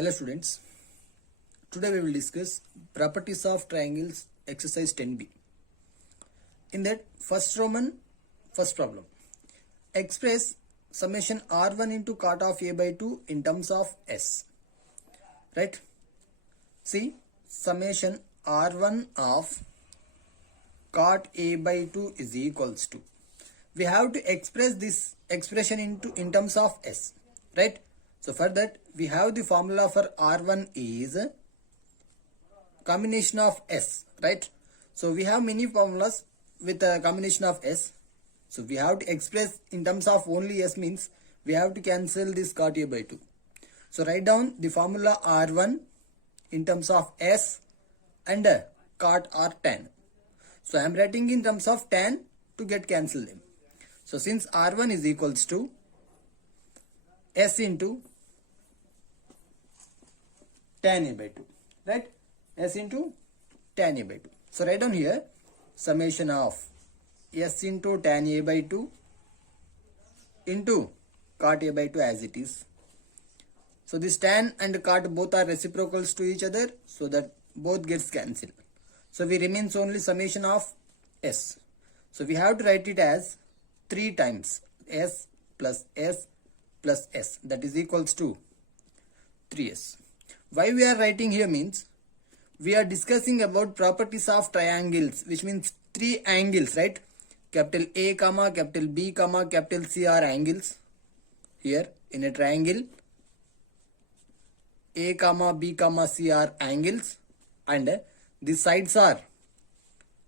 Hello students, today we will discuss properties of triangles exercise 10b. In that first problem, express summation r1 into cot of a by 2 in terms of s. Right? See, summation r1 of cot a by 2 is equals to. We have to express this expression in terms of s. Right? So for that we have the formula for r1 is combination of s, right? So we have many formulas with a combination of s. So we have to express in terms of only s means we have to cancel this cot a by 2. So write down the formula r1 in terms of s and cot or tan. So I am writing in terms of tan to get cancelled them. So since r1 is equals to s into tan a by 2, right? S into tan a by 2. So write down here summation of s into tan a by 2 into cot a by 2 as it is. So this tan and cot both are reciprocals to each other, so that both gets cancelled. So we remains only summation of s. So we have to write it as 3 times s plus s plus s, that is equals to 3s. Why we are writing here means we are discussing about properties of triangles, which means 3 angles, right? Capital A comma capital B comma capital C are angles. Here in a triangle, A comma B comma C are angles, and the sides are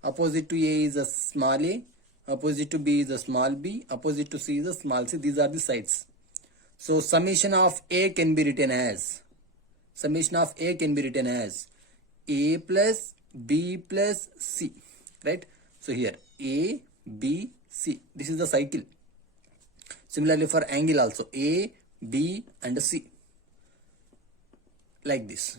opposite to A is a small a, opposite to B is a small b, opposite to C is a small c. These are the sides. So summation of A can be written as A plus B plus C, right? So here A, B, C. This is the cycle. Similarly for angle also A, B and C. Like this.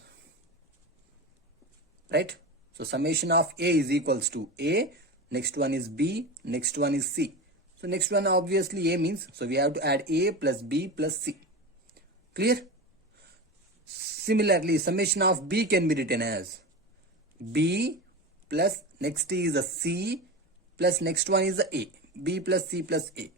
Right? So summation of A is equals to A, next one is B, next one is C. So next one obviously A means, so we have to add A plus B plus C. Clear? Similarly, summation of B can be written as B plus next is a C plus next one is a A. B plus C plus A.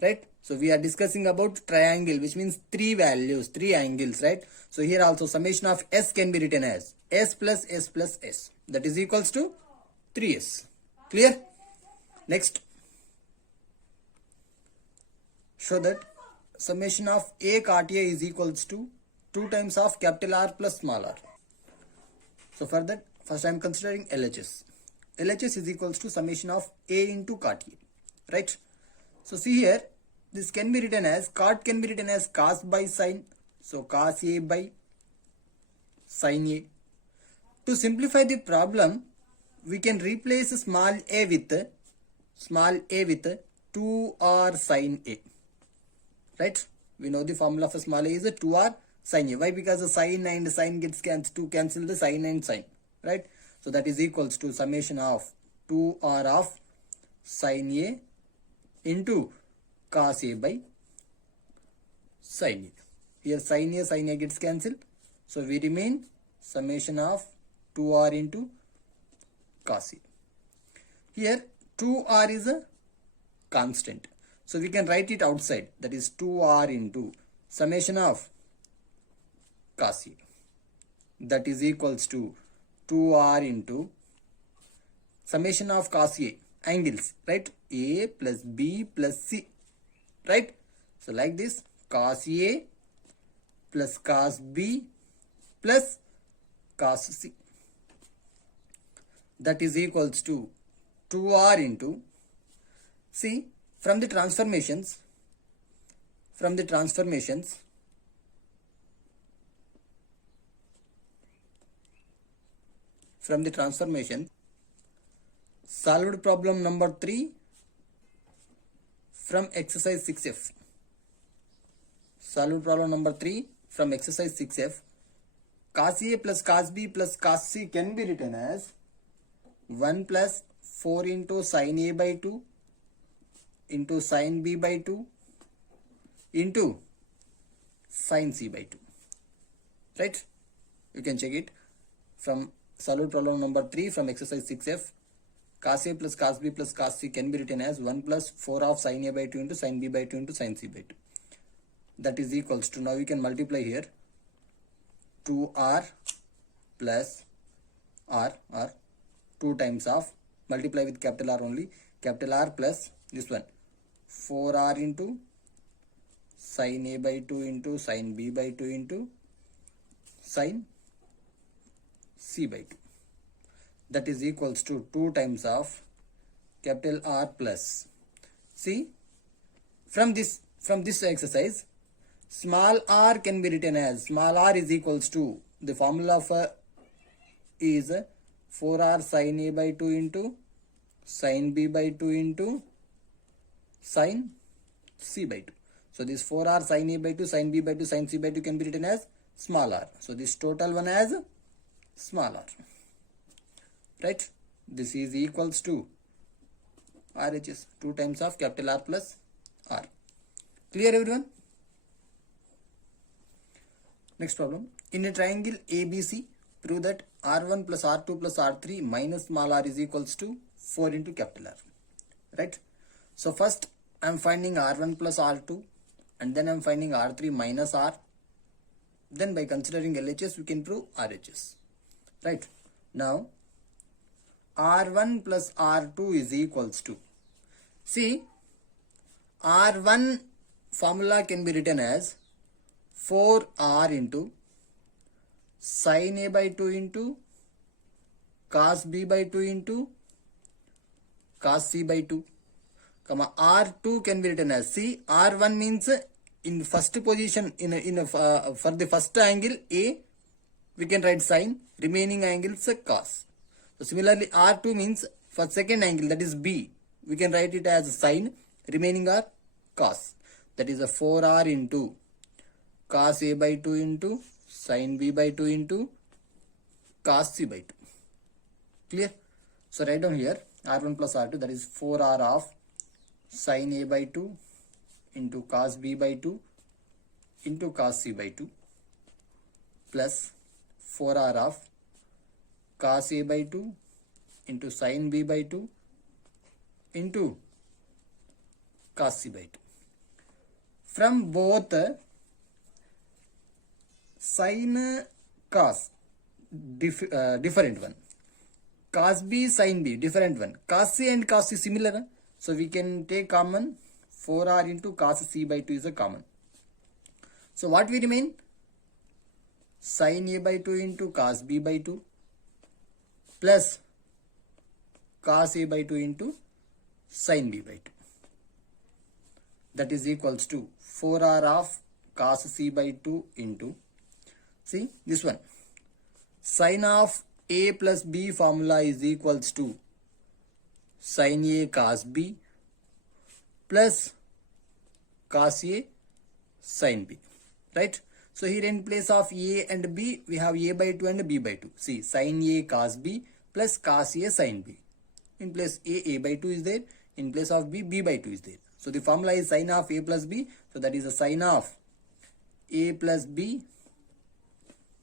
Right? So we are discussing about triangle, which means 3 values, 3 angles, right? So here also summation of S can be written as S plus S plus S. That is equals to 3S. Clear? Next. Show that summation of A cot A is equals to 2 times of capital R plus small r. So for that, first I am considering LHS. LHS is equals to summation of A into cot A, right? So see here, this can be written as, cot can be written as cos by sin. So cos A by sin A. To simplify the problem, we can replace small a with 2r sin A. Right? We know the formula for small a is a 2r sin A. Why? Because the sin and sin gets cancelled to cancel the sin and sin. Right? So that is equals to summation of 2r of sin A into cos A by sin A. Here sin A gets cancelled. So we remain summation of 2r into cos A. Here 2r is a constant. So we can write it outside. That is 2r into summation of cos A. That is equals to 2r into summation of cos A. Angles, right? A plus B plus C. Right? So like this, cos A plus cos B plus cos C. That is equals to 2r into, see, from the transformations, solved problem number 3 from exercise 6F. Solved problem number 3 from exercise 6F. Cos A plus cos B plus cos C can be written as 1 plus 4 into sin A by 2 into sin B by 2 into sin C by 2. right? You can check it from solve problem number 3 from exercise 6f. Cos a plus cos b plus cos c can be written as 1 plus 4 of sin a by 2 into sin b by 2 into sin c by 2. That is equals to, now we can multiply here, 2r plus r 2 times of, multiply with capital R only, capital R plus this one 4r into sin a by 2 into sin b by 2 into sin c by 2. That is equals to 2 times of capital R plus. See, from this exercise, small r can be written as, small r is equals to, the formula for is 4r sin a by 2 into sin b by 2 into sin c by 2. So this 4r sin a by 2 sin b by 2 sin c by 2 can be written as small r. So this total one as small r, right? This is equals to RHS, 2 times of capital R plus R. Clear everyone? Next problem. In a triangle ABC, prove that R1 plus R2 plus R3 minus small r is equals to 4 into capital R. Right? So first I am finding R1 plus R2 and then I am finding R3 minus R. Then by considering LHS we can prove RHS. Right? Now R1 plus R2 is equals to, see, R1 formula can be written as 4R into sin A by 2 into cos B by 2 into cos C by 2, comma R2 can be written as, see, R1 means in first position, for the first angle A we can write sin, remaining angles cos. So similarly R2 means for second angle, that is B, we can write it as sin, remaining are cos. That is a 4R into cos A by 2 into sin B by 2 into cos C by 2. Clear? So write down here R1 plus R2, that is 4R of sin A by 2 into cos B by 2 into cos C by 2 plus 4R of cos A by 2 into sin B by 2 into cos C by 2. From both sin cos, different one, cos B sin B different one, cos C and cos C similar, so we can take common, 4R into cos C by 2 is a common. So what will remain? Sin A by 2 into cos B by 2 plus cos A by 2 into sin B by 2. That is equals to 4R of cos C by 2 into, see this one, sin of A plus B formula is equals to sin A cos B plus cos A sin B, right? So here in place of A and B, we have A by 2 and B by 2. See, sin A cos B plus cos A sin B. In place A by 2 is there. In place of B by 2 is there. So the formula is sin of A plus B. So that is a sin of A plus B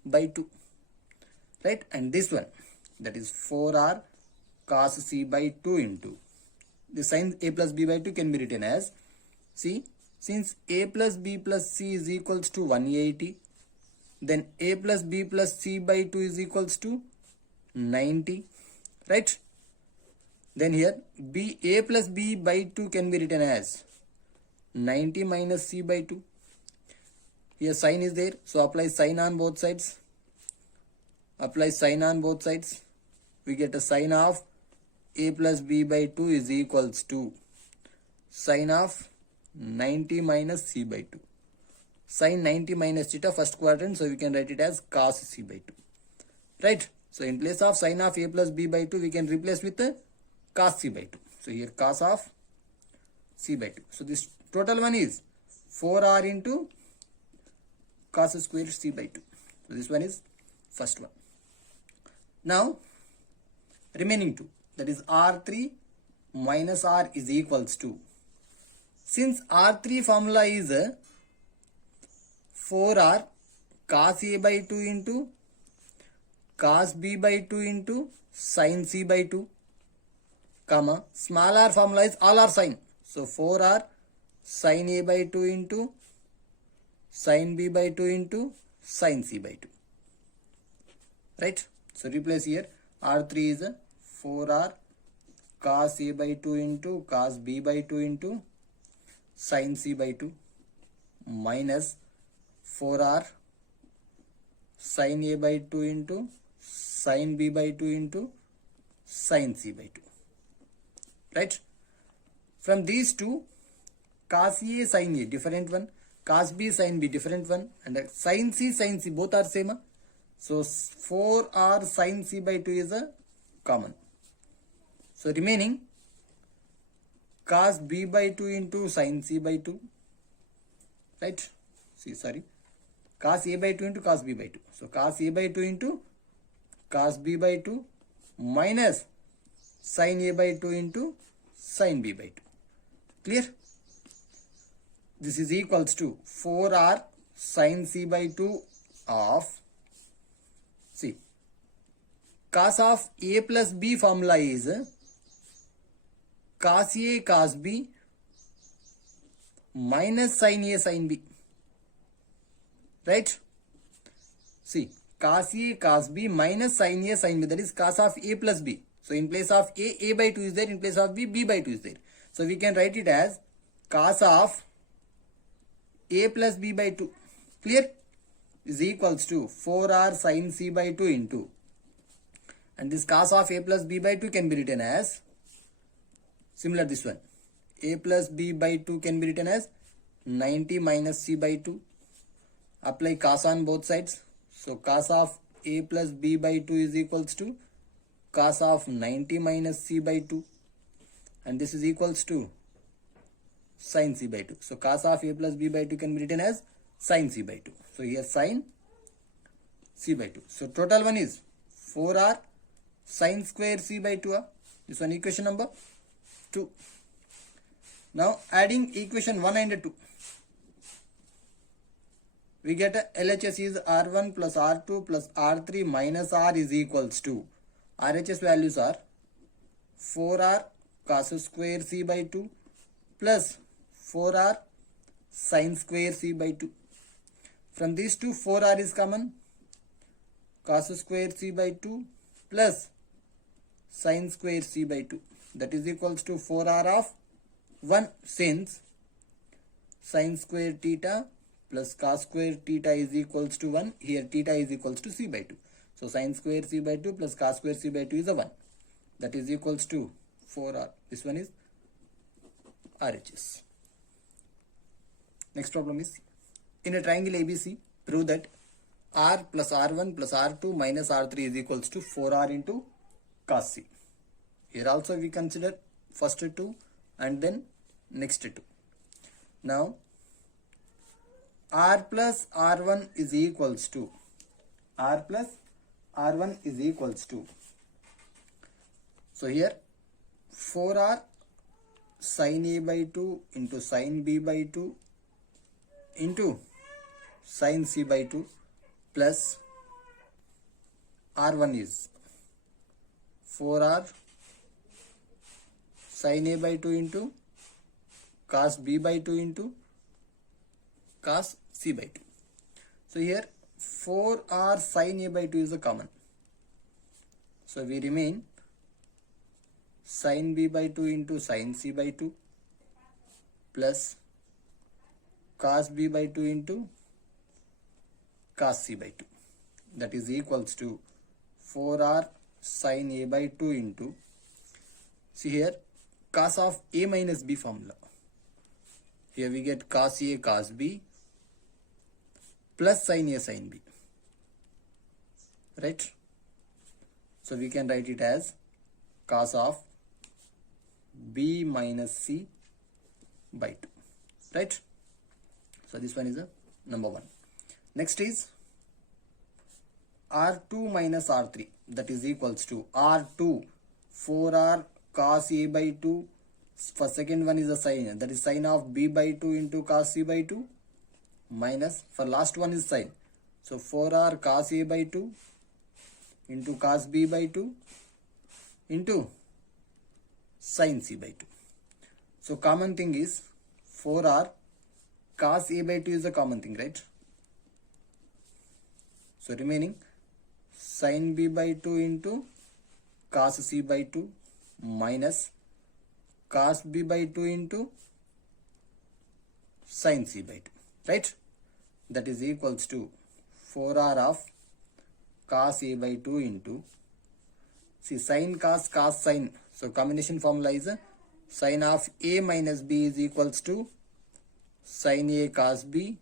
by 2. Right? And this one, that is 4R cos C by 2 into, the sin A plus B by 2 can be written as, see, since A plus B plus C is equals to 180, then A plus B plus C by 2 is equals to 90, right? Then here A plus B by 2 can be written as 90 minus C by 2. Here sin is there, so apply sin on both sides. Apply sin on both sides. We get a sin of A plus B by 2 is equals to sin of 90 minus C by 2. Sin 90 minus theta first quadrant, so we can write it as cos C by 2. Right? So in place of sin of A plus B by 2, we can replace with cos C by 2. So here cos of C by 2. So this total one is 4R into cos square C by 2. So this one is first one. Now remaining two, that is R3 minus R is equals to, since R3 formula is 4R cos a by 2 into cos b by 2 into sin c by 2, comma, small r formula is all are sin. So 4r sin a by 2 into sin b by 2 into sin c by 2. Right? So replace here. R3 is 4r cos a by 2 into cos b by 2 into sin c by 2 minus 4r sin a by 2 into sin b by 2 into sin c by 2. Right? From these two, cos a sin a different one, cos b sin b different one, and sin c both are same. So 4r sin c by 2 is a common. So remaining cos b by 2 into sin c by 2. Right? Cos a by 2 into cos b by 2. So cos a by 2 into cos b by 2 minus sin a by 2 into sin b by 2. Clear? This is equals to 4r sin c by 2 of, see, cos of a plus b formula is cos a cos b minus sin a sin b. Right? See, cos a cos b minus sin a sin b, that is cos of a plus b. So in place of a by 2 is there, in place of b by 2 is there. So we can write it as cos of a plus b by 2. Clear? Is equals to 4r sin c by 2 into, and this cos of a plus b by 2 can be written as, similar this one, a plus b by 2 can be written as 90 minus c by 2. Apply cos on both sides. So cos of a plus b by 2 is equals to cos of 90 minus c by 2, and this is equals to sin c by 2. So cos of a plus b by 2 can be written as sin c by 2. So here sin c by 2. So total one is 4r sin square c by 2. This one equation number 2. Now adding equation 1 and 2. We get LHS is R1 plus R2 plus R3 minus R is equals to, RHS values are 4R cos square C by 2 plus 4R sin square C by 2. From these two, 4R is common, cos square C by 2 plus sin square C by 2. That is equals to 4R of 1, since sin square theta plus cos square theta is equals to 1. Here theta is equals to C by 2. So sin square C by 2 plus cos square C by 2 is a 1. That is equals to 4R. This one is RHS. Next problem is, in a triangle ABC, prove that R plus R1 plus R2 minus R3 is equals to 4R into cos C. Here also we consider first two and then next two. Now R plus R1 is equals to, R plus R1 is equals to, so here 4R sin A by 2 into sin B by 2 into sin C by 2 plus R1 is 4R sin A by 2 into cos B by 2 into cos C by 2. So here 4R sin A by 2 is a common. So we remain sin B by 2 into sin C by 2 plus cos B by 2 into cos C by 2. That is equals to 4R sin A by 2 into, see here, cos of A minus B formula. Here we get cos A cos B plus sin A sin B. Right? So we can write it as cos of B minus C by 2. Right? So this one is a number 1. Next is R2 minus R3, that is equals to R2 4R cos A by 2. For second one is a sin, that is sin of B by 2 into cos C by 2 minus, for last one is sin. So 4r cos a by 2 into cos b by 2 into sin c by 2. So common thing is 4r cos a by 2 is a common thing, right? So remaining sin b by 2 into cos c by 2 minus cos b by 2 into sin c by 2, right? That is equals to 4r of cos a by 2 into, see, sin cos cos sin. So combination formula is sin of a minus b is equals to sin a cos b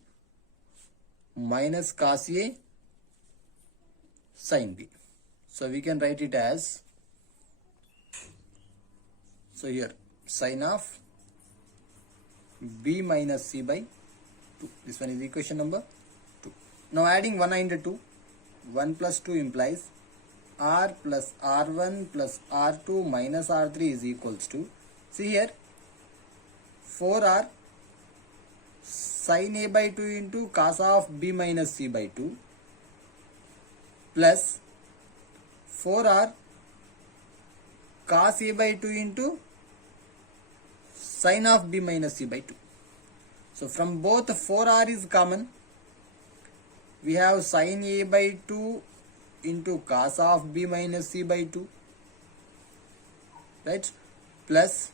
minus cos a sin b. So we can write it as, so here sin of b minus c by 2. This one is equation number 2. Now adding 1 and 2, 1 plus 2 implies r plus r1 plus r2 minus r3 is equals to, see here, 4r sin a by 2 into cos of b minus c by 2 plus 4r cos a by 2 into sin of b minus c by 2. So from both 4r is common. We have sin a by 2 into cos of b minus c by 2, right, plus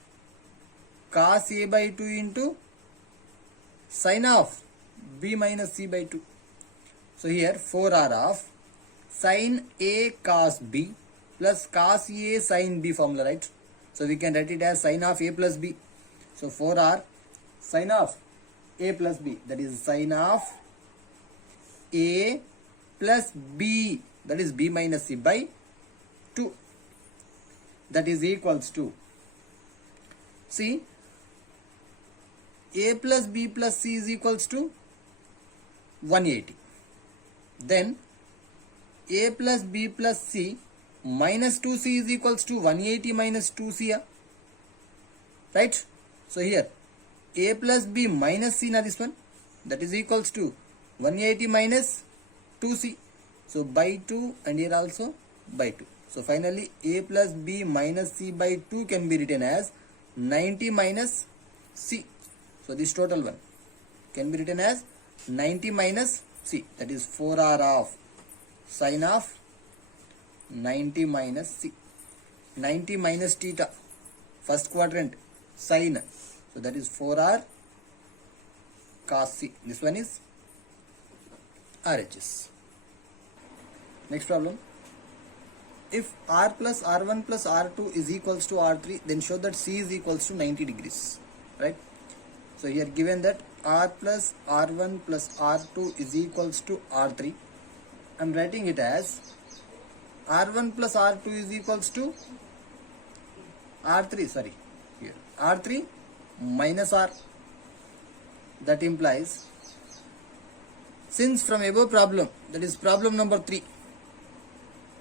cos a by 2 into sin of b minus c by 2. So here 4r of sin a cos b plus cos a sin b formula, right? So we can write it as sin of a plus b. So 4r sin of a plus b, that is sin of a plus b, that is b minus c by 2, that is equals to, see, a plus b plus c is equals to 180. Then a plus b plus c minus 2c is equals to 180 minus 2c, right? So here a plus b minus c, now this one, that is equals to 180 minus 2c. So by 2, and here also by 2. So finally a plus b minus c by 2 can be written as 90 minus c. So this total one can be written as 90 minus c, that is 4r of sin of 90 minus c. 90 minus theta, first quadrant, sin. So that is 4r cos c. This one is RHS. Next problem. If r plus r1 plus r2 is equals to r3, then show that c is equals to 90 degrees, right? So here given that r plus r1 plus r2 is equals to r3, I am writing it as r1 plus r2 is equals to r3, sorry, here r3 minus r. That implies, since from above problem, that is problem number 3,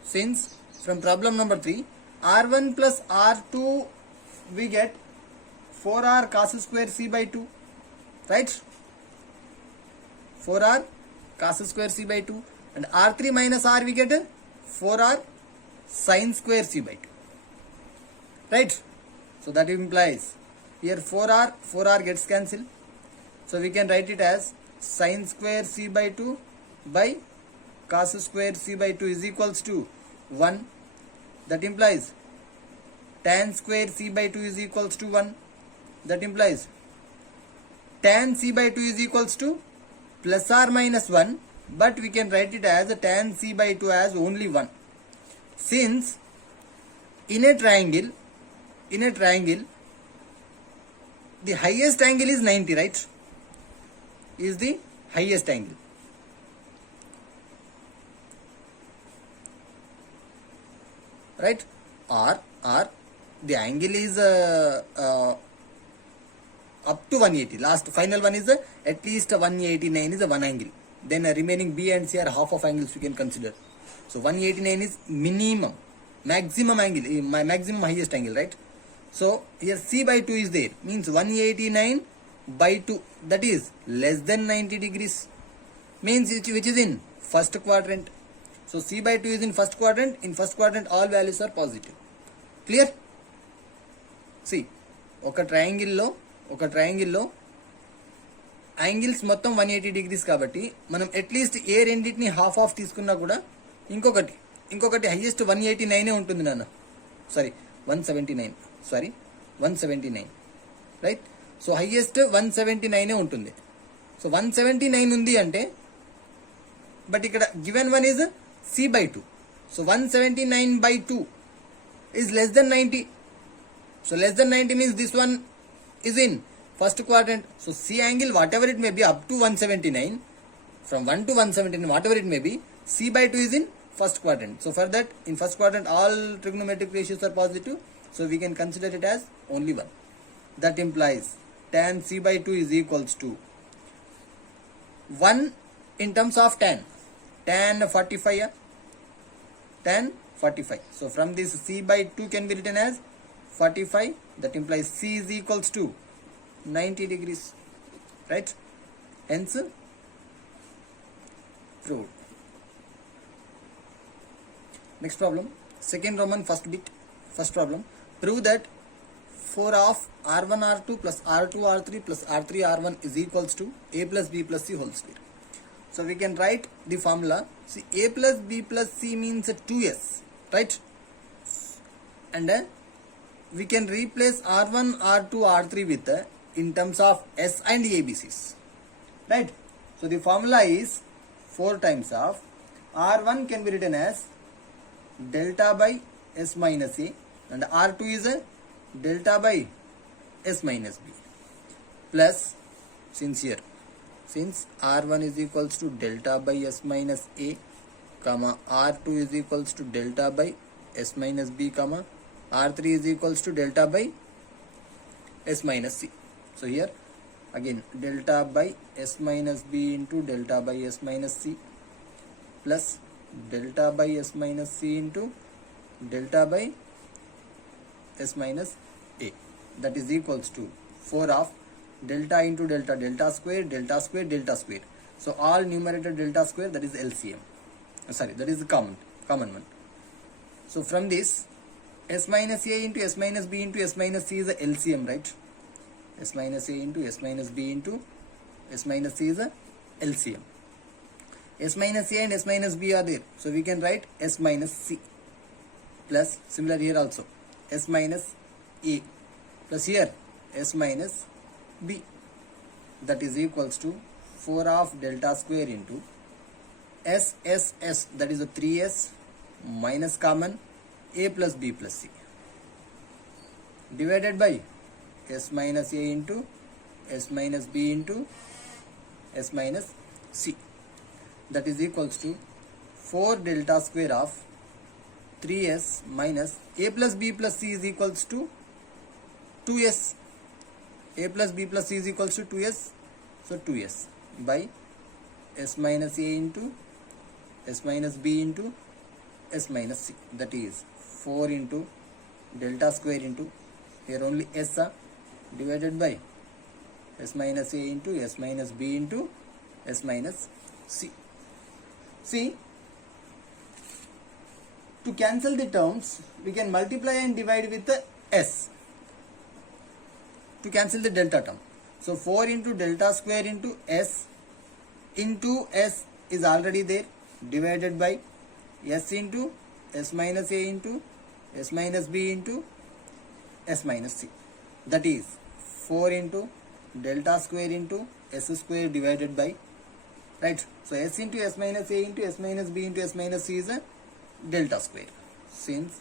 since from problem number 3, r1 plus r2 we get 4r cos square c by 2, right? 4r cos square c by 2, and r3 minus r we get 4r sin square c by 2, right? So that implies here 4r gets cancelled. So we can write it as sin square c by 2 by cos square c by 2 is equals to 1. That implies tan square c by 2 is equals to 1. That implies tan c by 2 is equals to plus or minus 1, but we can write it as tan c by 2 as only 1. Since in a triangle, the highest angle is 90, right? Is the highest angle. Right? Or the angle is up to 180. Last final one is at least 189 is one angle. Then remaining B and C are half of angles we can consider. So 189 is minimum, maximum angle, my maximum highest angle, right? So here C by 2 is there, means 189 by 2, that is less than 90 degrees, means which is in first quadrant. So c by 2 is in first quadrant. In first quadrant all values are positive. Clear? See, ఒక ట్రయాంగిల్లో angles మొత్తం 180 degrees కాబట్టి మనం at least ఏ రెండింటిని half of తీసుకున్నా కూడా ఇంకొకటి highest 189 ఉంటుంది నాన్న. Sorry 179 right. సో హైయెస్ట్ 179 ఉంటుంది. సో 179 ఉంది అంటే, బట్ ఇక్కడ given one is c by 2. So 179 by 2 is less than 90. So less than 90 means this one is in first quadrant. So c angle whatever it may be up to 179, from 1 to 179 whatever it may be, c by 2 is in first quadrant. So for that, in first quadrant all trigonometric ratios are positive, so we can consider it as only 1. That implies tan c by 2 is equals to 1 in terms of tan 45. Tan 45. So from this c by 2 can be written as 45. That implies c is equals to 90 degrees. Right? Hence proved. Next problem. Second Roman first bit. First problem. Prove that 4 of r1 r2 plus r2 r3 plus r3 r1 is equals to a plus b plus c whole square. So we can write the formula. See, a plus b plus c means 2s, right? And we can replace r1, r2, r3 with in terms of s and abc's, right? So the formula is 4 times of r1 can be written as delta by s minus a, and r2 is delta by s minus b, plus since r1 is equals to delta by s minus a, comma r2 is equals to delta by s minus b, comma r3 is equals to delta by s minus c. So here again delta by s minus b into delta by s minus c plus delta by s minus c into delta by s minus a, that is equals to 4 of delta into delta, delta square, delta square, delta square. So all numerator delta square, that is LCM. Sorry, that is the common one. So from this s minus a into s minus b into s minus c is a LCM, right? S minus a into s minus b into s minus c is a LCM. S minus a and s minus b are there, so we can write s minus c plus, similar here also, s minus a plus here s minus b, that is equals to 4 of delta square into s, that is a 3s minus common a plus b plus c, divided by s minus a into s minus b into s minus c, that is equals to 4 delta square of 3s minus a plus b plus c is equals to 2s. A plus b plus c is equals to 2s, so 2s by s minus a into s minus b into s minus c, that is 4 into delta square into, here only s, divided by s minus a into s minus b into s minus c. See, to cancel the terms we can multiply and divide with the s to cancel the delta term. So 4 into delta square into s is already there, divided by s into s minus a into s minus b into s minus c, that is 4 into delta square into s square divided by, right? So s into s minus a into s minus b into s minus c is a delta square, since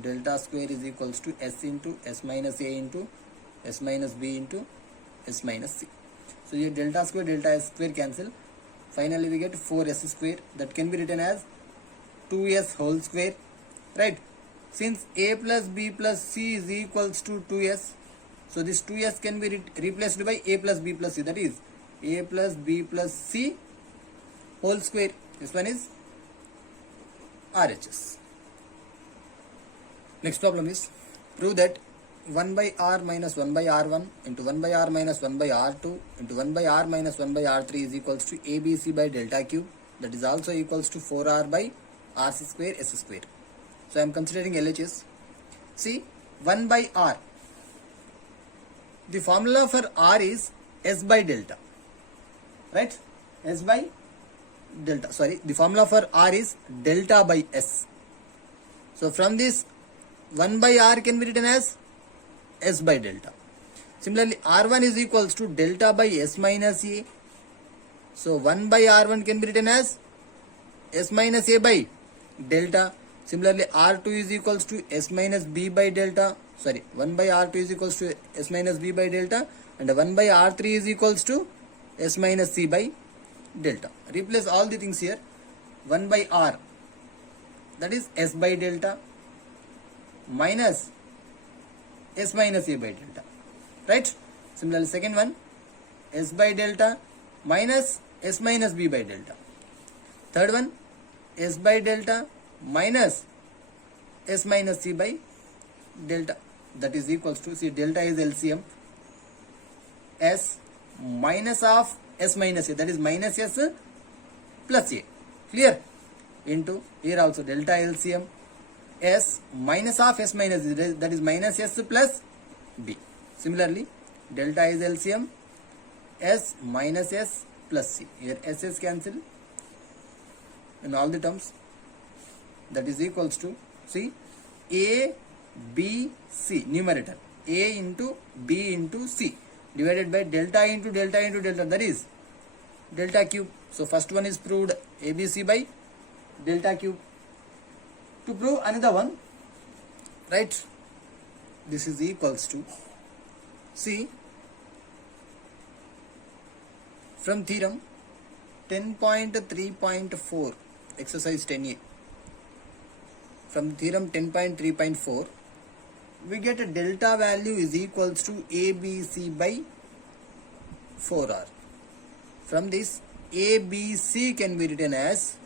delta square is equals to s into s minus a into s minus b into s minus c. So here delta square, delta s square cancel. Finally we get 4s square, that can be written as 2s whole square, right? Since a plus b plus c is equals to 2s, so this 2s can be replaced by a plus b plus c, that is a plus b plus c whole square. This one is RHS. Next problem is prove that 1 by r minus 1 by r1 into 1 by r minus 1 by r2 into 1 by r minus 1 by r3 is equals to abc by delta cube that is also equals to 4r by rc square s square. So I am considering LHS. See, 1 by r. The formula for r is s by delta, right? S by delta. Sorry, the formula for r is delta by s. So from this, 1 by r can be written as s by delta. Similarly, r1 is equals to delta by s minus a. So 1 by r1 can be written as s minus a by delta. Similarly, r2 is equals to s minus b by delta. Sorry, 1 by r2 is equals to s minus b by delta, and 1 by r3 is equals to s minus c by delta. Replace all the things here. 1 by r, that is s by delta, minus s minus a by delta, right? Similarly, second one, s by delta minus s minus b by delta. Third one, s by delta minus s minus c by delta, that is equals to, see, delta is LCM, s minus of s minus a, that is minus s plus a, clear, into here also delta LCM, s minus of s minus a, that is minus s plus b. Similarly, delta is LCM, s minus s plus c, here s is cancel in all the terms, that is equals to, see, a b c, numerator a into b into c divided by delta into delta into delta, that is delta cube. So first one is proved, ABC by delta cube. To prove another one, right, this is equals to, see, from theorem 10.3.4 exercise 10a, from theorem 10.3.4 we get a delta value is equals to ABC by 4r. From this, ABC can be written as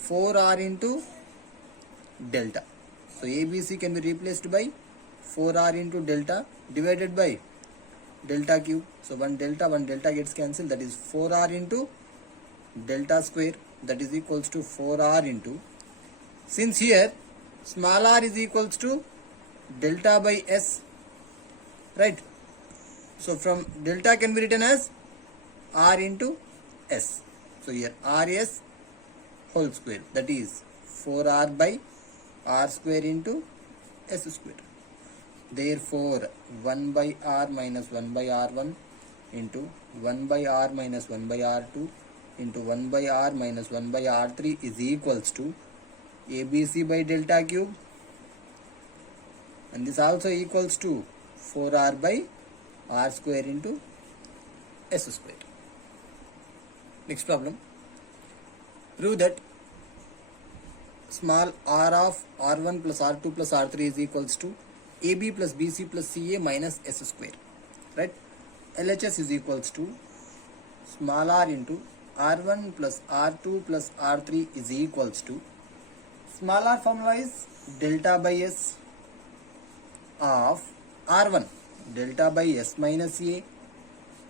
4r into delta. So ABC can be replaced by 4r into delta divided by delta cube. So one delta gets cancelled, that is 4r into delta square, that is equals to 4r into, since here small r is equals to delta by s, right? So from delta can be written as r into s. So here rs whole square, that is 4r by r square into s square. Therefore 1 by r minus 1 by r1 into 1 by r minus 1 by r2 into 1 by r minus 1 by r3 is equals to ABC by delta cube, and this also equals to 4r by r square into s square. Next problem, prove that small r of r1 plus r2 plus r3 is equals to ab plus bc plus ca minus s square, right? LHS is equals to small r into r1 plus r2 plus r3 is equals to, small r formula is delta by s of r1 delta by s minus a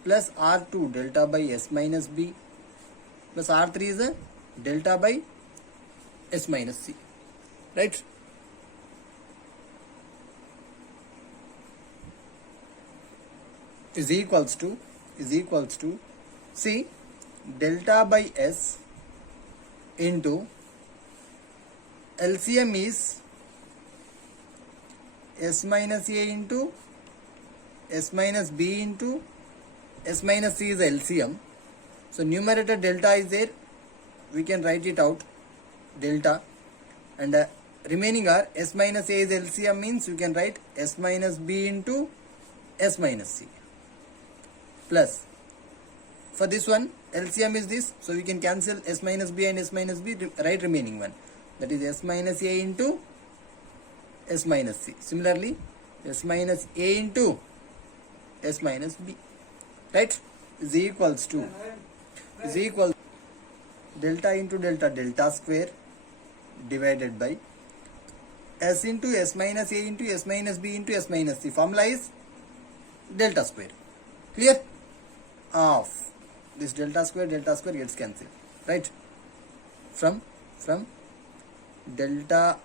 plus r2 delta by s minus b plus r3 is a delta by s minus c, right? Is equals to see, delta by s into LCM is s minus a into s minus b into s minus c is LCM. So numerator delta is there, we can write it out delta, and remaining are s minus a is LCM, means you can write s minus b into s minus c, plus for this one LCM is this, so we can cancel s minus b and s minus b, write remaining one, that is s minus a into s minus c. Similarly, s minus a into s minus b, right, is equals to delta into delta, delta square divided by s into s minus a into s minus b into s minus c. Formula is delta square, clear, of this delta square gets cancelled, right? from delta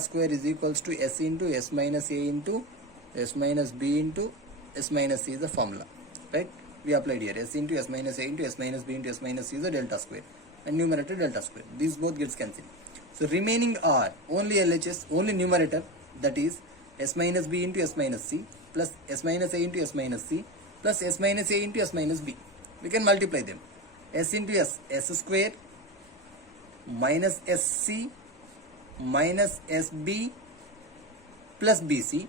square is equals to s into s minus a into s minus b into s minus c is the formula, right? We applied here s into s minus a into s minus b into s minus c is the delta square, and numerator delta square. These both gets cancelled. So remaining are only LHS, only numerator, that is s minus b into s minus c plus s minus a into s minus c plus s minus a into s minus b. We can multiply them. S into s, s square minus sc minus sb plus bc.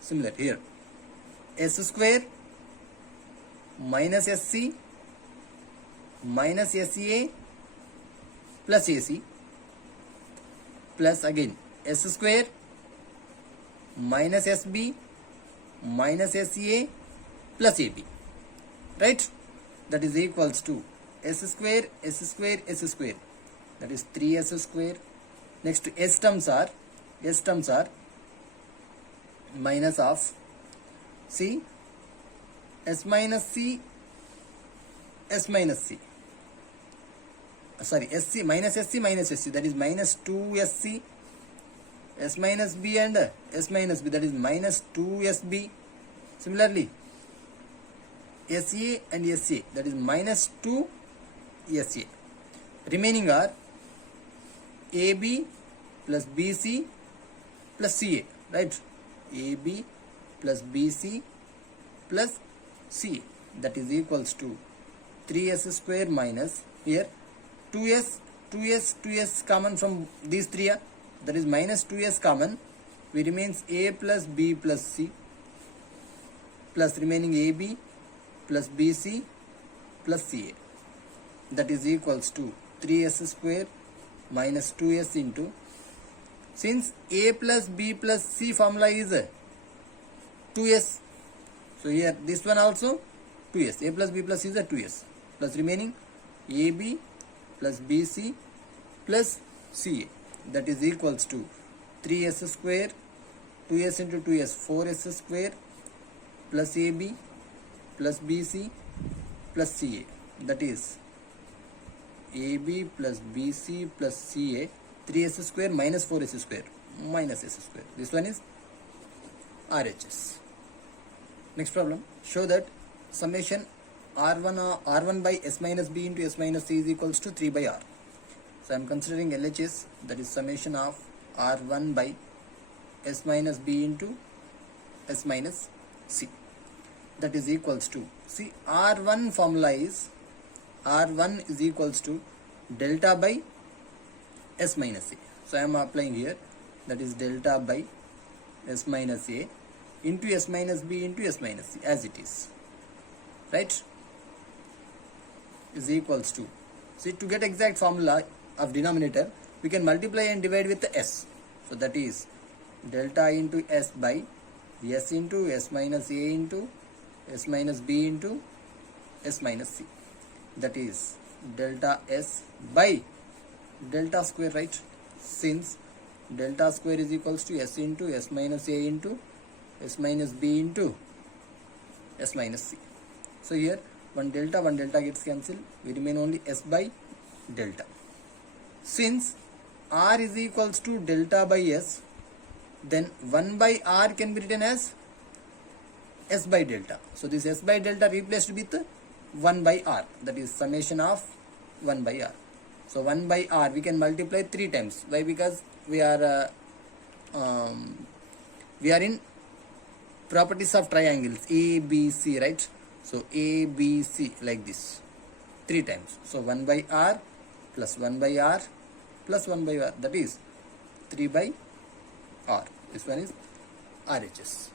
Similar here, s square minus sc minus sa plus ac plus again s square minus sb minus sa plus ab, right? That is equals to s square, that is 3s square. Next s terms are minus of c, s minus c, sorry, sc minus sc, that is minus 2sc, s minus b and s minus b, that is minus 2sb. Similarly sa and sa, that is minus 2 sa. Remaining are ab plus bc plus ca, right? ab plus bc plus ca, that is equals to 3s square minus here 2s common from these three, that is minus 2s common. We remains a plus b plus c plus remaining ab plus bc plus ca, that is equals to 3s square minus 2s into, since a plus b plus c formula is 2s, so here this one also 2s, a plus b plus c is a 2s plus remaining ab plus bc plus ca, that is equals to 3s square, 2s into 2s, 4s square plus ab plus bc plus ca, that is ab plus bc plus ca, 3s square minus 4s square minus s square. This one is RHS. Next problem, show that summation r1 by s minus b into s minus c is equals to 3 by r. So I am considering LHS, that is summation of r1 by s minus b into s minus c, that is equals to, see, r1 formula is r1 is equals to delta by s minus a. So I am applying here, that is delta by s minus a into s minus b into s minus c as it is, right? Is equals to, see, to get exact formula of denominator we can multiply and divide with the s. So that is delta into s by s into s minus a into s minus b into s minus c, that is delta s by delta square, right? Since delta square is equals to s into s minus a into s minus b into s minus c. So here one delta gets cancelled, we remain only s by delta. Since r is equals to delta by s, then 1 by r can be written as s by delta. So this s by delta replaced with 1 by r, that is summation of 1 by r. So 1 by r we can multiply 3 times. Why? Because we are in properties of triangles a b c, right? So a b c like this 3 times. So 1 by r plus 1 by r plus 1 by r, that is 3 by r. This one is RHS.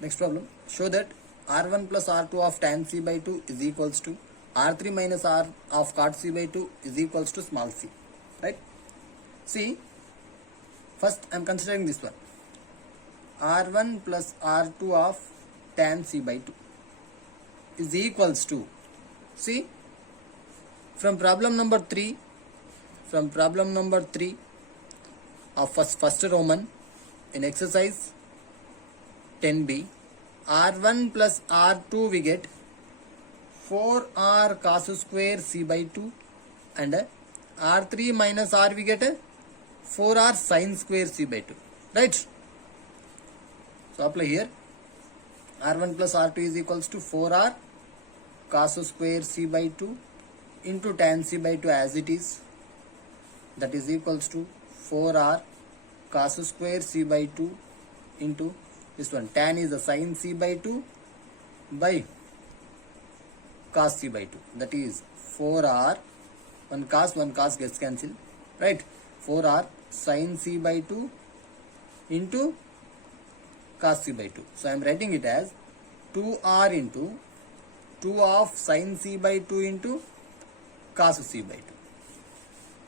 Next problem, show that r1 plus r2 of tan c by 2 is equals to r3 minus r of cot c by 2 is equals to small c, right? See, first I am considering this one, r1 plus r2 of tan c by 2 is equals to, see, from problem number 3 of first Roman in exercise 10b, r1 plus r2 we get 4r cos square c by 2 and r3 minus r we get 4r sin square c by 2, right? So apply here. R1 plus R2 is equals to 4R cos square C by 2 into tan C by 2 as it is. That is equals to 4R cos square C by 2 into this one. Tan is the sin C by 2 by cos C by 2. That is 4R. One cos gets cancelled. Right? 4R sin C by 2 into cos C by 2. So I am writing it as 2R into 2 of sin C by 2 into cos C by 2.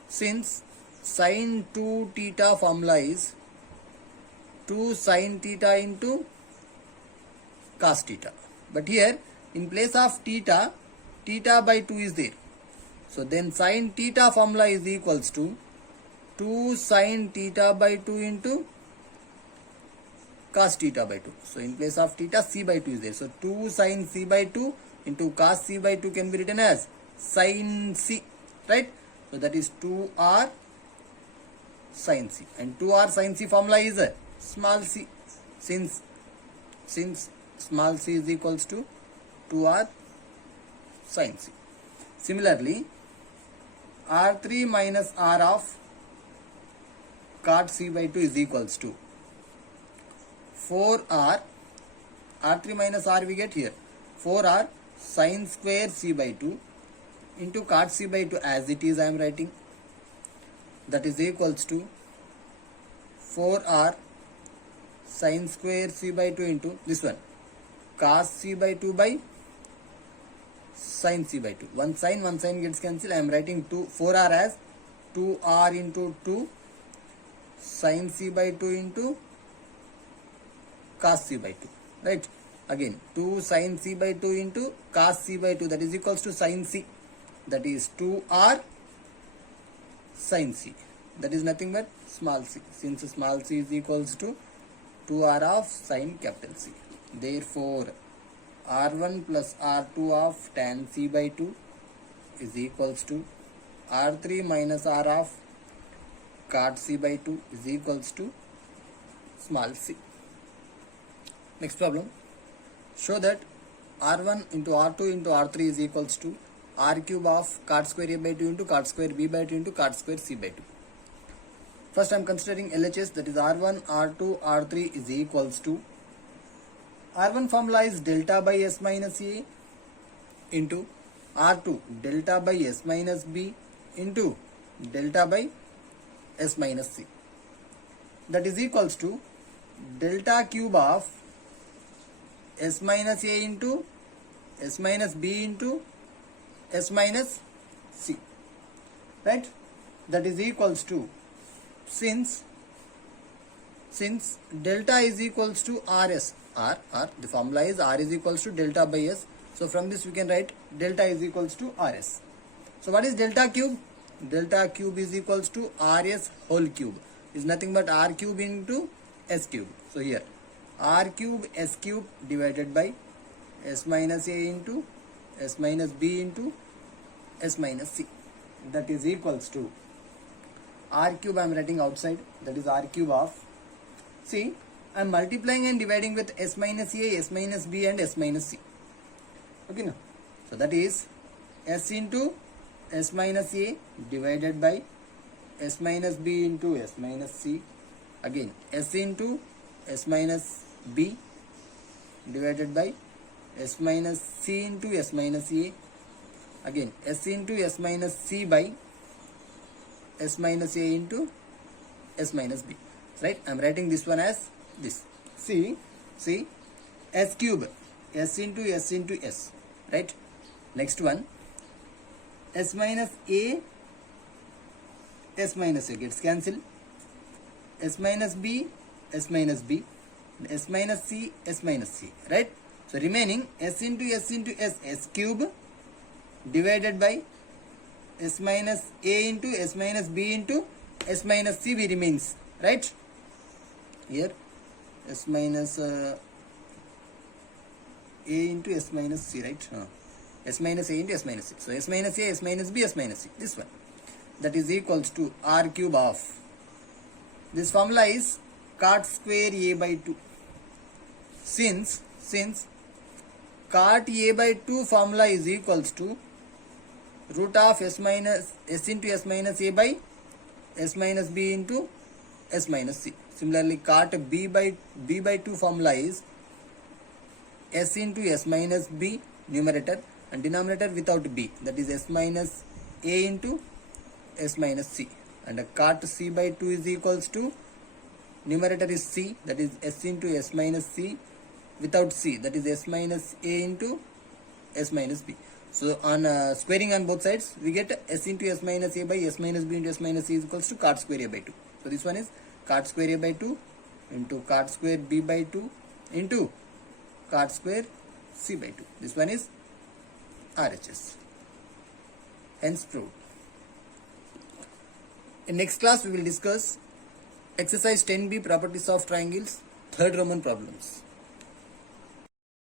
Since sin 2 theta formula is 2 sin theta into cos theta. But here in place of theta, theta by 2 is there. So then sin theta formula is equals to 2 sin theta by 2 into cos theta by 2. So in place of theta, c by 2 is there. So 2 sin c by 2 into cos c by 2 can be written as sin c, right? So that is 2r sin c, and 2r sin c formula is a small c, since small c is equals to 2r sin c. Similarly, r3 minus r of cot c by 2 is equals to 4r, r3 minus r we get here 4r sin square c by 2 into cot c by 2 as it is I am writing. That is equals to 4r sin square c by 2 into this one cos c by 2 by sin c by 2. One sign gets cancelled. I am writing 4r as 2r into 2 sin c by 2 into cos c by 2, right? Again 2 sin c by 2 into cos c by 2, that is equals to sin c, that is 2r sin c, that is nothing but small c, since small c is equals to 2r of sin capital C. Therefore r1 plus r2 of tan c by 2 is equals to r3 minus r of cot c by 2 is equals to small c. Next problem. Show that r1 into r2 into r3 is equals to r cube of cot square a by 2 into cot square b by 2 into cot square c by 2. First I am considering LHS, that is r1, r2, r3 is equals to r1 formula is delta by s minus a into r2 delta by s minus b into delta by s minus c. That is equals to delta cube of s minus a into s minus b into s minus c, right? That is equals to, since delta is equals to rs, r, the formula is r is equals to delta by s. So from this we can write delta is equals to rs. So what is delta cube? Delta cube is equals to rs whole cube, is nothing but r cube into s cube. So here r cube s cube divided by s minus a into s minus b into s minus c, that is equals to r cube I am writing outside, that is r cube of, see I am multiplying and dividing with s minus a, s minus b and s minus c. Okay now, so that is s into s minus a divided by s minus b into s minus c, again s into s minus b divided by s minus c into s minus a, again s into s minus c by s minus a into s minus b, right? I am writing this one as this. See s cube, s into s, right? Next one s minus a, s minus a gets cancelled, s minus b, s minus b, s minus c, s minus c, right? So remaining s into s cube divided by s minus a into s minus b into s minus c we remains, right? Here s minus a into s minus c, right? S minus A into S minus C. So S minus A, S minus B, S minus C. This one. That is equals to R cube of. This formula is cot square A by 2. Since cot A by 2 formula is equals to root of S into S minus A by S minus B into S minus C. Similarly, cot B by 2 formula is S into S minus B numerator and denominator without B, that is S minus A into S minus C, and cot C by 2 is equals to numerator is C, that is S into S minus C without C, that is S minus A into S minus B. So on squaring on both sides, we get S into S minus A by S minus B into S minus C is equals to cot square A by 2. So this one is cot square A by 2 into cot square B by 2 into cot square C by 2. This one is RHS. Hence proved. In next class, we will discuss exercise 10B properties of triangles, third Roman problems.